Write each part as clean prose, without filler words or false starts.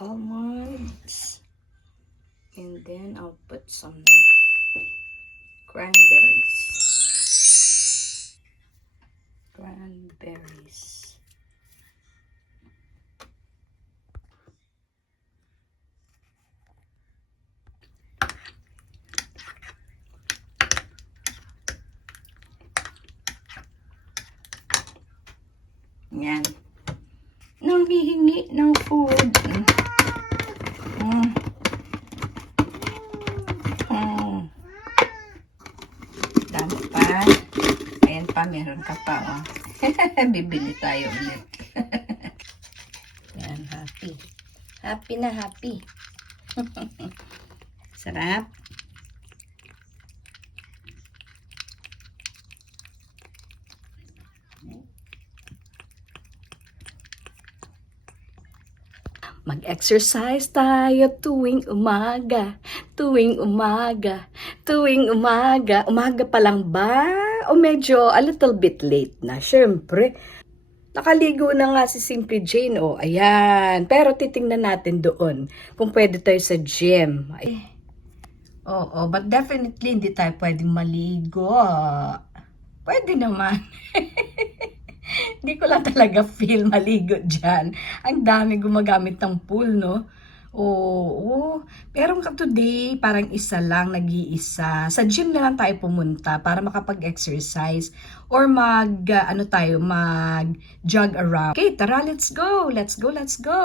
almonds, and then I'll put some cranberries. Cranberries. Yan. Nang hihingi ng food. Dami pa. Ayan pa, meron ka pa, oh. Bibili tayo ulit. Yan, happy. Happy na happy. Sarap. Mag-exercise tayo tuwing umaga, tuwing umaga, tuwing umaga. Umaga pa lang ba? O medyo a little bit late na? Siyempre, nakaligo na nga si Simply Jane. O, ayan. Pero titingnan natin doon kung pwede tayo sa gym. Oo, but definitely hindi tayo pwedeng maligo. Pwede naman. Hindi ko lang talaga feel maligo dyan. Ang dami gumagamit ng pool, no? Oo. Pero today, parang isa lang, nag-iisa. Sa gym na lang tayo pumunta para makapag-exercise or mag-jog around. Okay, tara, let's go. Let's go, let's go.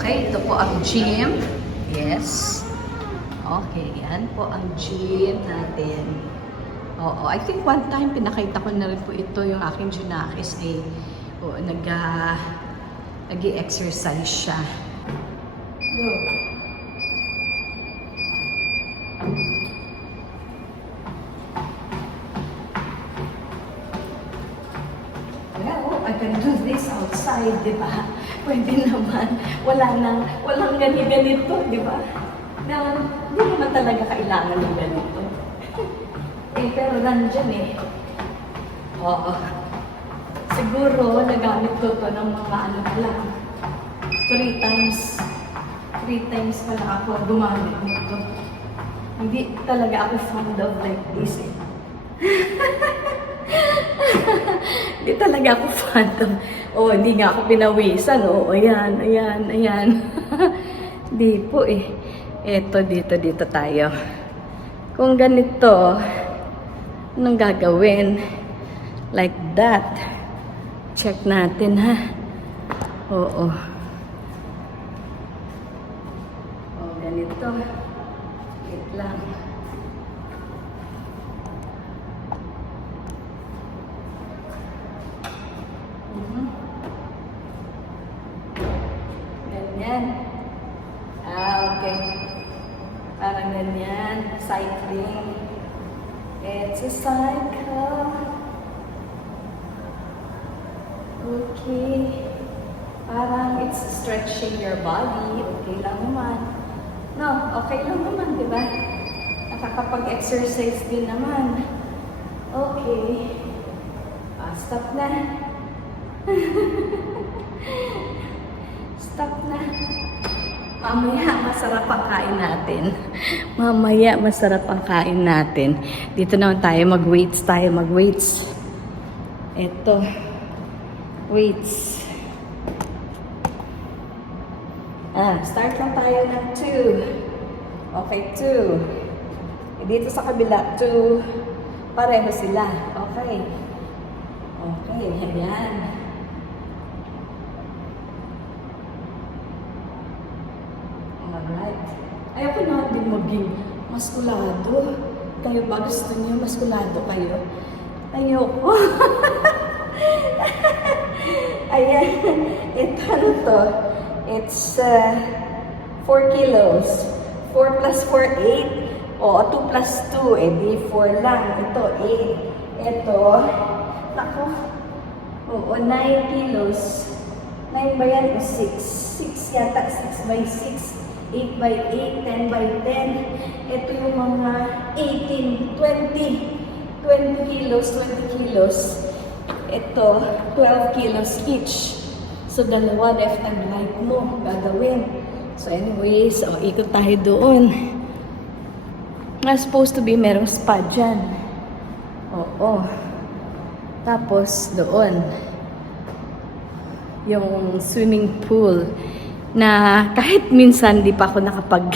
Okay, ito po ang gym. Yes. Okay, yan po ang gym natin. Oo, I think one time pinakita ko na rin po ito yung aking Junakis ay nag-i-exercise siya. Go. I can do this outside, di ba? Pwede naman. Walang ganito, di ba? Hindi naman talaga kailangan ng ganito. Pero nandyan eh. Oo. Siguro, nagamit ko to ng mga lang. 3 times pala ako gumamit nito. Hindi talaga ako fond of like this eh. Hindi talaga ako fond of, hindi nga ako pinawisan. Ayan. Di po eh. Eto, dito tayo. Kung ganito, anong gagawin? Like that. Check natin, ha? Oo. Ganito. Wait lang. Ganyan. Okay. Parang ganyan. Cycling. It's a cycle. Okay. Parang it's stretching your body. Okay lang naman. No, okay lang naman, di ba? Nakakapag-exercise din naman. Okay. Stop na. Stop na. Mamaya, masarap ang kain natin. Mamaya, masarap ang kain natin. Dito naman tayo, mag-weights. Ito. Weights. Start lang tayo ng 2. Okay, 2. Dito sa kabila, 2. Pareho sila. Okay. Okay, ayan. Ayoko na din maging maskulado. Kayo ba? Gusto niyo maskulado kayo? Ayoko. Ayan. Ito ano to? It's 4 kilos. 4 plus 4, 8. O, 2 plus 2. Eh, di 4 lang. Ito, 8. Ito, naku. Oo, 9 kilos. 9 ba yan? O 6. 6 yata. 6 by 6. 8 by 8. 10 by 10. Ito yung mga 18, 20. 20 kilos, 20 kilos. Ito, 12 kilos each. So, dalawa left and right mo gagawin. So, anyways, ikot tayo doon. Supposed to be merong spa dyan. Oo. Tapos, doon. Yung swimming pool na kahit minsan di pa ako nakapag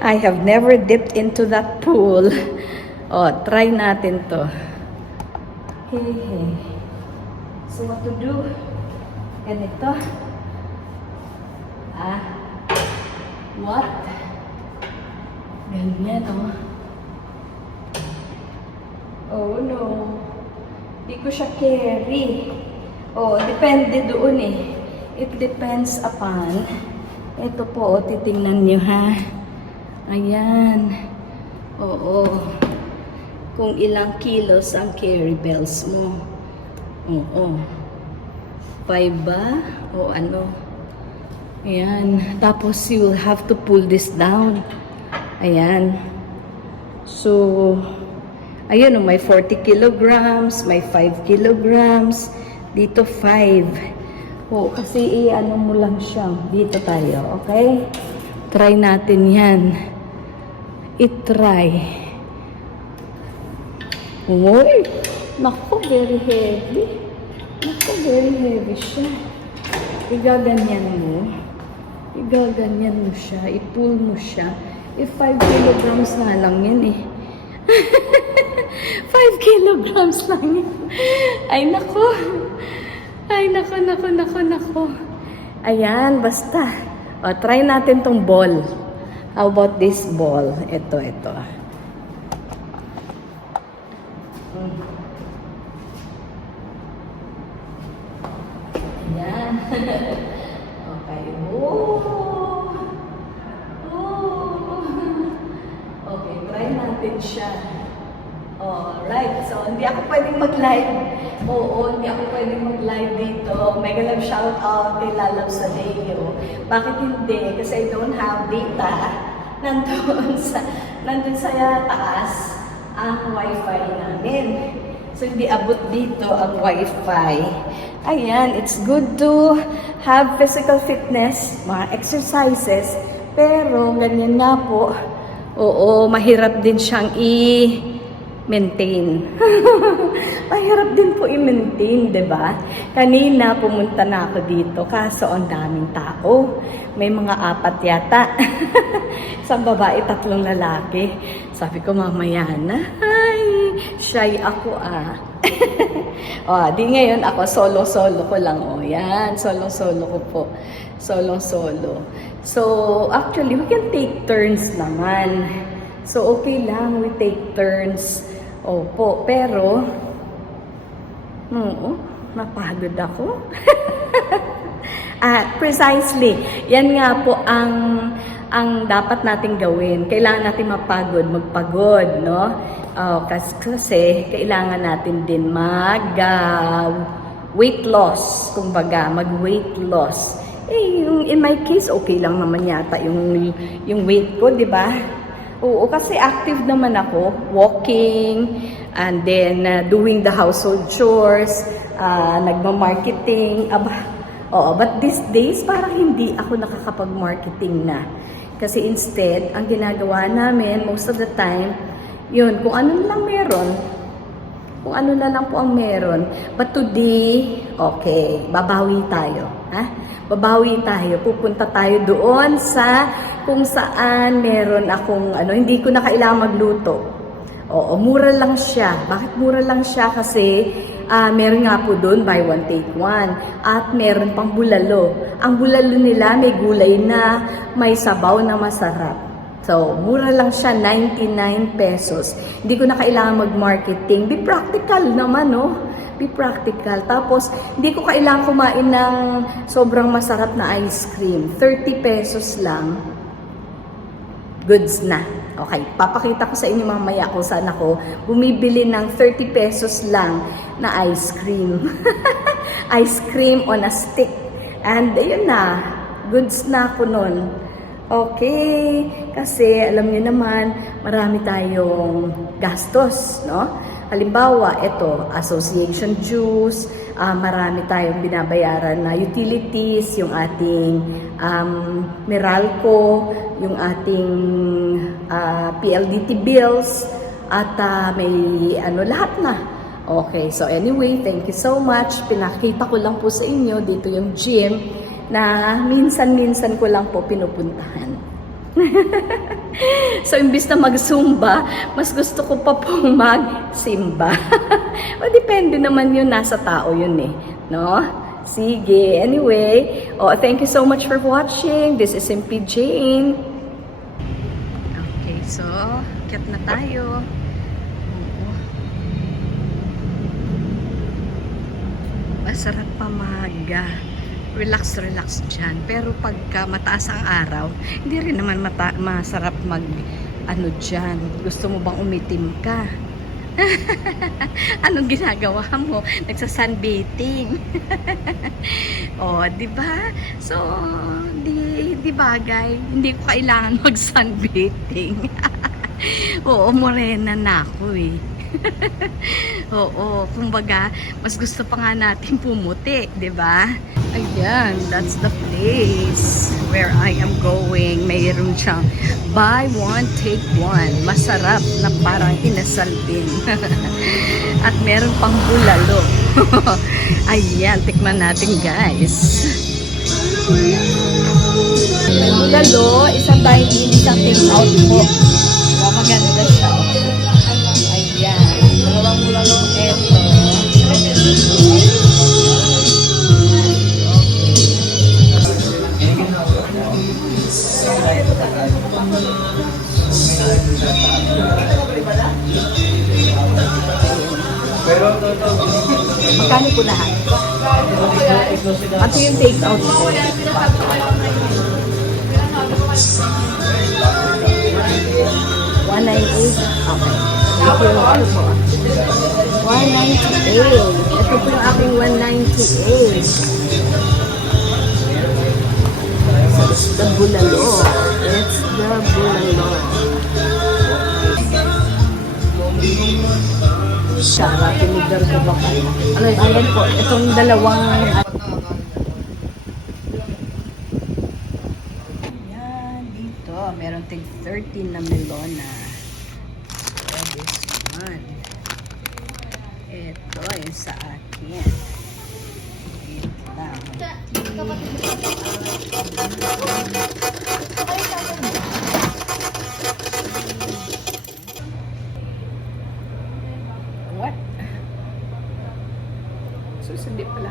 I have never dipped into that pool. Try natin to. Hey. So what to do? Ganito. What? Ganyan, Oh no. Di ko siya carry. Depende doon eh. It depends upon. Ito po, titingnan nyo ha. Ayan. Oo. Kung ilang kilos ang carry bells mo. Oo. 5 ba? O ano? Ayan. Tapos you will have to pull this down. Ayan. So, ayun, may 40 kilograms, may 5 kilograms. Dito 5. Kasi ano mo lang siya. Dito tayo, okay? Try natin yan. I-try. Uy! Naku, very heavy. Naku, very heavy siya. Igaganyan mo. Igaganyan mo siya. I-pull mo siya. 5 kilograms na lang yan eh. 5 kilograms lang yan. Ay, naku. Ay, naku. Ayan, basta. Try natin tong ball. How about this ball? Ito. Ayan. Okay. Okay, try natin siya. Alright, so hindi ako pwedeng mag-live. Hindi ako pwedeng mag-live dito. Mega love shout out kay Lalab sa Deo. Bakit hindi? Kasi I don't have data. Nandun sa taas ang wifi namin. So hindi abot dito ang wifi. Ayan, it's good to have physical fitness, mga exercises. Pero ganyan nga po, mahirap din siyang maintain. Mahirap din po i-maintain, diba? Kanina pumunta na ako dito, kaso ang daming tao. May mga 4 yata. Isang babae, 3 lalaki. Sabi ko, mamaya na. Ay, shy ako di ngayon ako, solo-solo ko lang. Yan, solo-solo ko po. Solo-solo. So, actually, we can take turns naman. So, okay lang, we take turns. Opo, pero, napagod ako. Precisely, yan nga po ang dapat nating gawin. Kailangan natin magpagod, no? Kasi kailangan natin din weight loss, kumbaga, mag-weight loss. In my case, okay lang naman yata yung weight ko, di ba? Kasi active naman ako, walking, and then doing the household chores, nagma-marketing. But these days, parang hindi ako nakakapag-marketing na. Kasi instead, ang ginagawa namin, most of the time, yun, kung ano na lang meron. Kung ano na lang po ang meron. But today, okay, babawi tayo. Babawi tayo. Pupunta tayo doon sa kung saan meron akong, hindi ko na kailangan magluto. Mura lang siya. Bakit mura lang siya? Kasi Meron nga po doon, buy one, take one. At meron pang bulalo. Ang bulalo nila may gulay na, may sabaw na masarap. So, mura lang siya, 99 pesos. Hindi ko na kailangan mag-marketing. Be practical naman, no? Be practical. Tapos, hindi ko kailangan kumain ng sobrang masarap na ice cream. 30 pesos lang. Goods na. Okay, papakita ko sa inyo mamaya kung saan ako bumibili ng 30 pesos lang na ice cream. Ice cream on a stick. And ayun na, goods na ako nun. Okay, kasi alam niyo naman, marami tayong gastos, no? Halimbawa, ito, association dues, marami tayong binabayaran na utilities, yung ating Meralco, yung ating PLDT bills, at may lahat na. Okay, so anyway, thank you so much. Pinakita ko lang po sa inyo, dito yung gym na minsan-minsan ko lang po pinupuntahan. So, imbis na mag-zumba, mas gusto ko pa pong mag-simba. O, depende naman yun, nasa tao yun eh. No? Sige, anyway. Thank you so much for watching. This is Simply Jane. Okay, so, ket na tayo. Masarap pa relax dyan. Pero pagka mataas ang araw, hindi rin naman masarap dyan. Gusto mo bang umitim ka? Anong ginagawa mo? Nagsa-sunbathing. di ba? So, di bagay. Hindi ko kailangan mag-sunbathing. Morena na ako eh. Kumbaga, mas gusto pa nga natin pumuti, di ba? Ayan, that's the place where I am going. Mayroon siyang buy one, take one. Masarap na parang inasal din. At meron pang bulalo. Ayan, tikman natin guys. Bulalo, isang buy in, isang take out po. Maganda siya. Ayan, dalawang bulalo, eto. Magkano po lahat? Ito yung take out po. 198. Okay. Ito yung ano po. 198. Ito po yung aking 198. So, it's the bulalo. It's the bulalo. Sarap, tinigar ko ba kayo? Ayan po, itong dalawang... Ayan, dito, meron tig 13 na melona. So, this one. Ito, yung sa akin. Ito lang. What? Susundin pala.